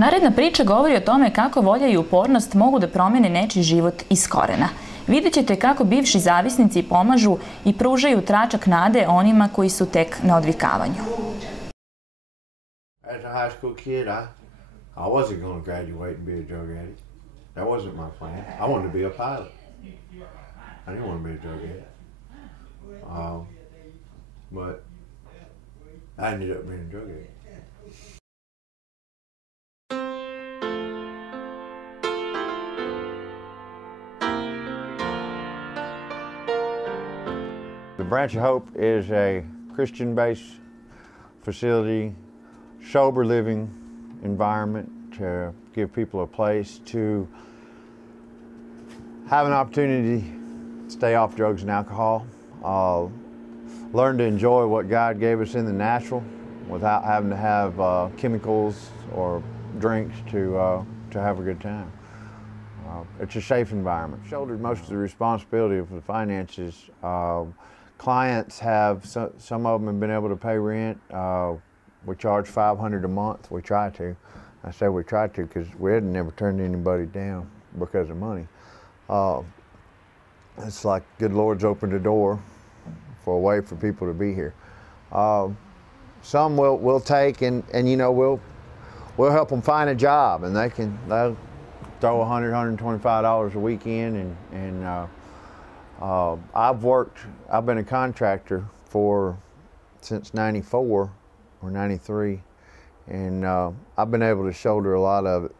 Naredna priča govori o tome kako volja i upornost mogu da promene nečiji život iz korena. Vidjet ćete kako bivši zavisnici pomažu i pružaju tračak nade onima koji su tek na odvikavanju. As a high school kid, I wasn't going to graduate and be a drug addict. That wasn't my plan. I wanted to be a pilot. I didn't want to be a drug addict. But I ended up being a drug addict. The Branch of Hope is a Christian-based facility, sober living environment to give people a place to have an opportunity to stay off drugs and alcohol, learn to enjoy what God gave us in the natural without having to have chemicals or drinks to have a good time. It's a safe environment. Shouldered most of the responsibility of the finances. Clients have, some of them have been able to pay rent. We charge $500 a month. We try to. I say we try to because we had never turned anybody down because of money. It's like good Lord's opened the door for a way for people to be here. Some we'll take and you know we'll help them find a job, and they'll throw $100, $125 a week in, and I've been a contractor since '94 or '93, and I've been able to shoulder a lot of it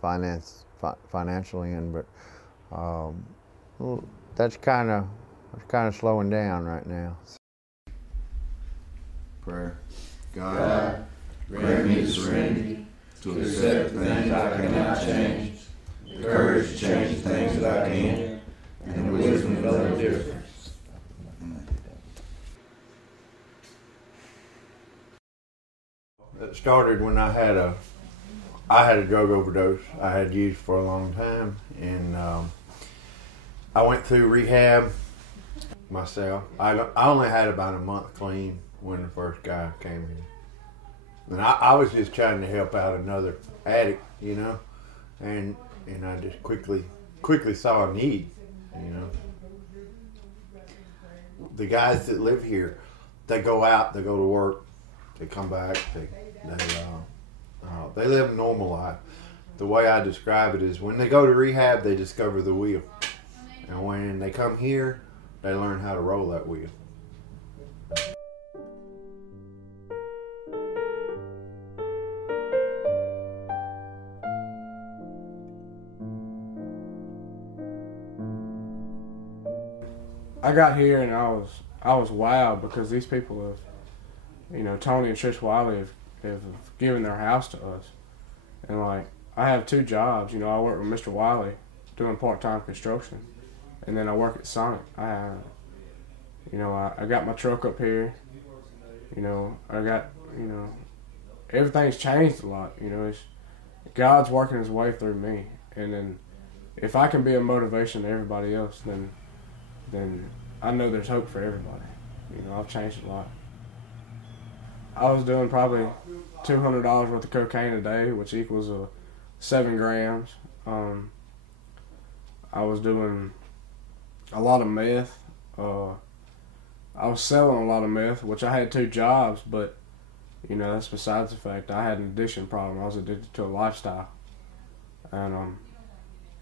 financially, but that's kind of slowing down right now. Prayer. God, grant me the serenity to accept things I cannot change, the courage to change the things that I can, and the wisdom to know the difference. It started when I had a drug overdose. I had used for a long time, and I went through rehab myself. I only had about a month clean when the first guy came in, and I was just trying to help out another addict, you know, and I just quickly saw a need, you know. The guys that live here, they go out, they go to work, they come back, they live a normal life. The way I describe it is when they go to rehab, they discover the wheel. And when they come here, they learn how to roll that wheel. I got here and I was wowed because these people have, you know, Tony and Trish Wiley have given their house to us. And like, I have 2 jobs, you know, I work with Mr. Wiley doing part-time construction, and then I work at Sonic. I got my truck up here, you know, everything's changed a lot, you know, God's working his way through me. And then if I can be a motivation to everybody else, then I know there's hope for everybody. You know, I've changed a lot. I was doing probably $200 worth of cocaine a day, which equals 7 grams. I was doing a lot of meth. I was selling a lot of meth, which I had 2 jobs, but you know, that's besides the fact. I had an addiction problem. I was addicted to a lifestyle, and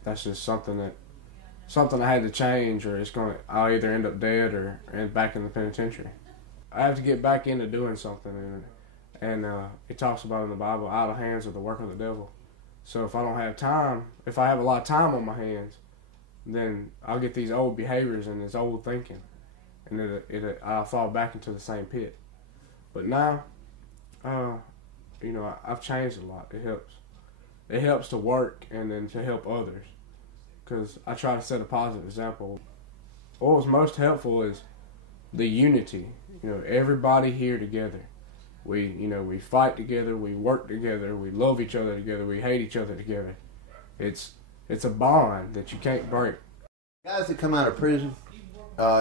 that's just something I had to change, or I'll either end up dead or end back in the penitentiary. I have to get back into doing something, and it talks about in the Bible, idle hands are the work of the devil. So if I don't have time, if I have a lot of time on my hands, then I'll get these old behaviors and this old thinking, and I'll fall back into the same pit. But now, you know, I've changed a lot. It helps. It helps to work and then to help others, because I try to set a positive example. What was most helpful is the unity. You know, everybody here together. We fight together, we work together, we love each other together, we hate each other together. It's a bond that you can't break. Guys that come out of prison,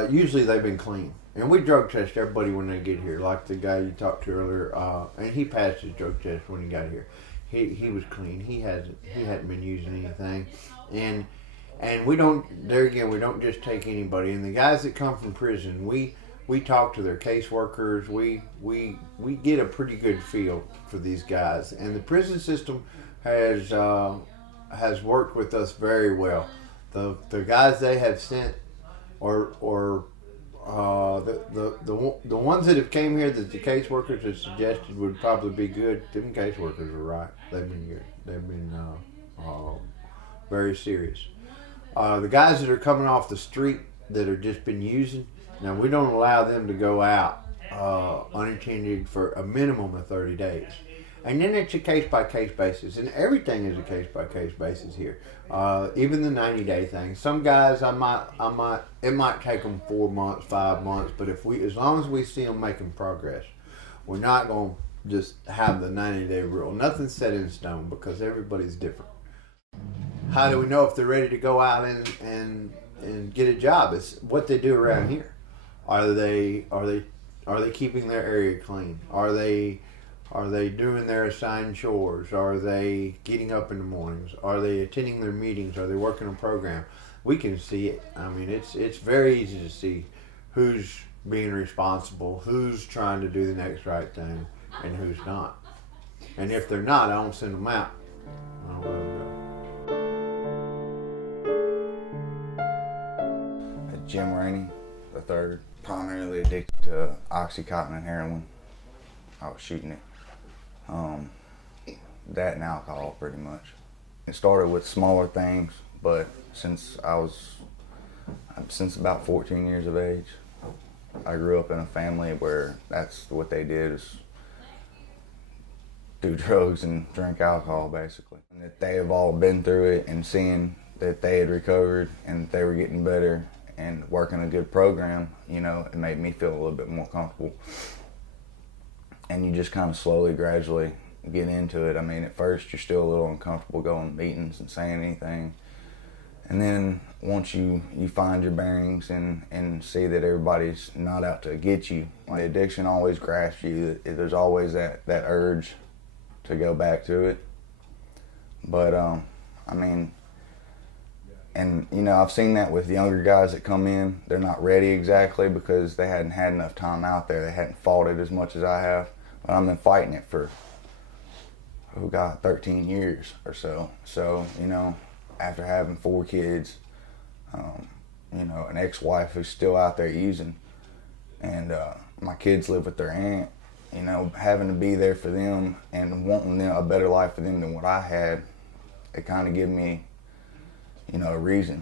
usually they've been clean. And we drug test everybody when they get here, like the guy you talked to earlier, and he passed his drug test when he got here. he was clean. He hadn't been using anything, and we don't. There again, we don't just take anybody. And the guys that come from prison, we talk to their caseworkers. We get a pretty good feel for these guys, and the prison system has worked with us very well. The guys they have sent, or the ones that have came here that the caseworkers have suggested would probably be good. Them caseworkers are right. They've been good. They've been very serious. The guys that are coming off the street that have just been using, now we don't allow them to go out unattended for a minimum of 30 days. And then it's a case-by-case basis, and everything is a case-by-case basis here. Even the 90-day thing. Some guys, it might take them 4 months, 5 months, but as long as we see them making progress, we're not going to just have the 90-day rule. Nothing's set in stone because everybody's different. How do we know if they're ready to go out and get a job? It's what they do around here. Are they keeping their area clean? Are they doing their assigned chores? Are they getting up in the mornings? Are they attending their meetings? Are they working a program? We can see it. I mean, it's very easy to see who's being responsible, who's trying to do the next right thing, and who's not. And if they're not, I don't send them out. I don't let them go. Jim Rainey, the third, primarily addicted to Oxycontin and heroin. I was shooting it. That and alcohol, pretty much. It started with smaller things, but since about 14 years of age, I grew up in a family where that's what they did, is do drugs and drink alcohol, basically. And that they have all been through it, and seeing that they had recovered and that they were getting better and working a good program, you know, it made me feel a little bit more comfortable. And you just kind of slowly, gradually get into it. I mean, at first you're still a little uncomfortable going to meetings and saying anything. And then once you find your bearings and see that everybody's not out to get you, the addiction always grasps you. There's always that urge to go back to it. But, I mean, and, you know, I've seen that with younger guys that come in. They're not ready exactly because they hadn't had enough time out there. They hadn't fought it as much as I have. But I've been fighting it for, 13 years or so. So, you know, after having 4 kids, you know, an ex-wife who's still out there using, and my kids live with their aunt, you know, having to be there for them and wanting a better life for them than what I had, it kind of gave me, you know, a reason.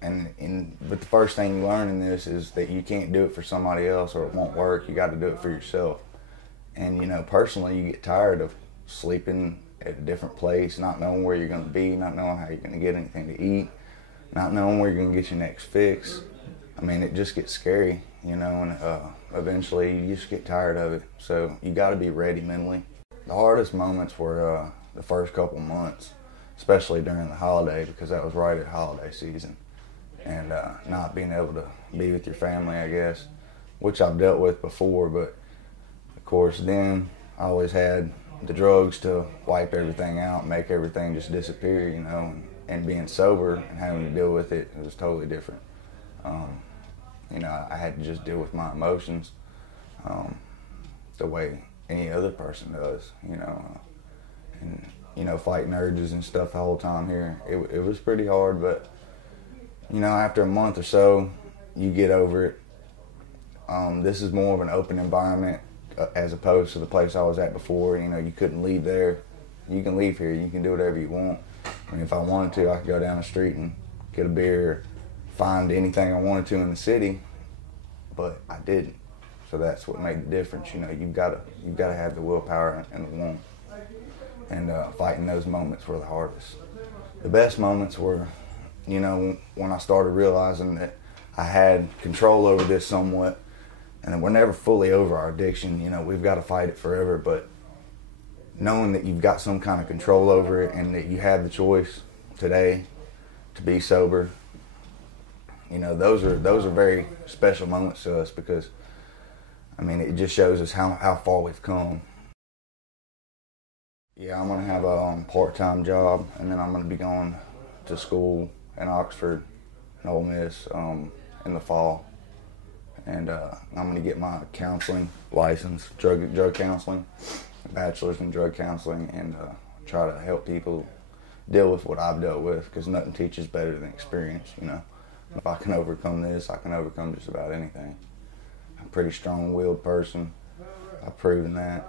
But the first thing you learn in this is that you can't do it for somebody else or it won't work. You got to do it for yourself. And, you know, personally, you get tired of sleeping at a different place, not knowing where you're going to be, not knowing how you're going to get anything to eat, not knowing where you're going to get your next fix. I mean, it just gets scary, you know, and eventually you just get tired of it. So you got to be ready mentally. The hardest moments were the first couple months, especially during the holiday, because that was right at holiday season. And not being able to be with your family, I guess, which I've dealt with before, but of course then I always had the drugs to wipe everything out, make everything just disappear, you know, and being sober and having to deal with it, it was totally different. You know, I had to just deal with my emotions the way any other person does, you know, and, you know, fighting urges and stuff the whole time here. It was pretty hard, but, you know, after a month or so, you get over it. This is more of an open environment as opposed to the place I was at before. You know, you couldn't leave there. You can leave here. You can do whatever you want. I mean, if I wanted to, I could go down the street and get a beer, find anything I wanted to in the city, but I didn't. So that's what made the difference. You know, you've got to have the willpower and the want. And fighting those moments were the hardest. The best moments were, you know, when I started realizing that I had control over this somewhat, and we're never fully over our addiction. You know, we've got to fight it forever, but knowing that you've got some kind of control over it and that you have the choice today to be sober, you know, those are very special moments to us, because, I mean, it just shows us how far we've come. Yeah, I'm going to have a part-time job, and then I'm going to be going to school in Oxford and Ole Miss in the fall. And I'm going to get my counseling license, drug counseling, bachelor's in drug counseling, and try to help people deal with what I've dealt with, because nothing teaches better than experience, you know. If I can overcome this, I can overcome just about anything. I'm a pretty strong-willed person. I've proven that.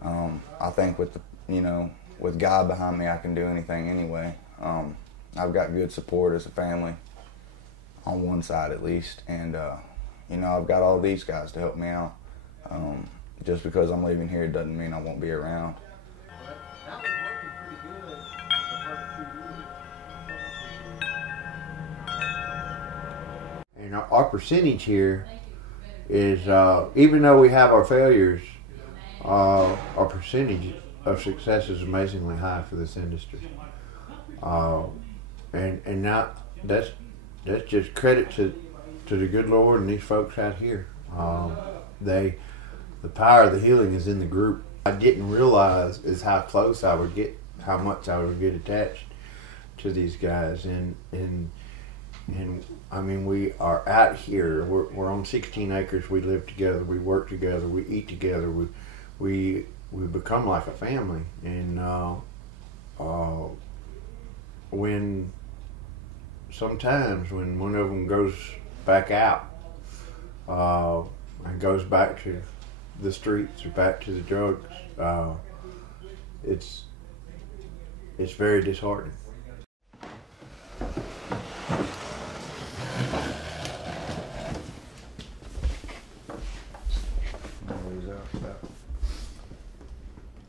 I think with with God behind me, I can do anything anyway. I've got good support as a family, on one side at least, and I've got all these guys to help me out. Just because I'm leaving here doesn't mean I won't be around. And our percentage here is, even though we have our failures, our percentage of success is amazingly high for this industry. And now that's just credit to the good Lord and these folks out here. The power of the healing is in the group. I didn't realize is how close I would get, how much I would get attached to these guys. And I mean, we are out here. We're on 16 acres. We live together. We work together. We eat together. We become like a family. And when sometimes when one of them goes back out and goes back to the streets or back to the drugs, it's very disheartening.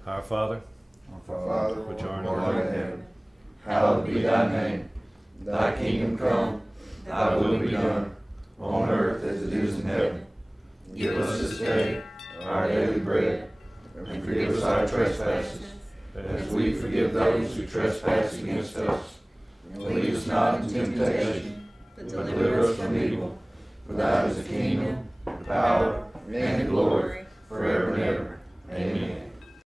Our Father, which art in heaven, hallowed be thy name. Thy kingdom come, thy will be done, on earth as it is in heaven. Give us this day our daily bread, and forgive us our trespasses, as we forgive those who trespass against us. And lead us not into temptation, but deliver us from evil. For thine is the kingdom,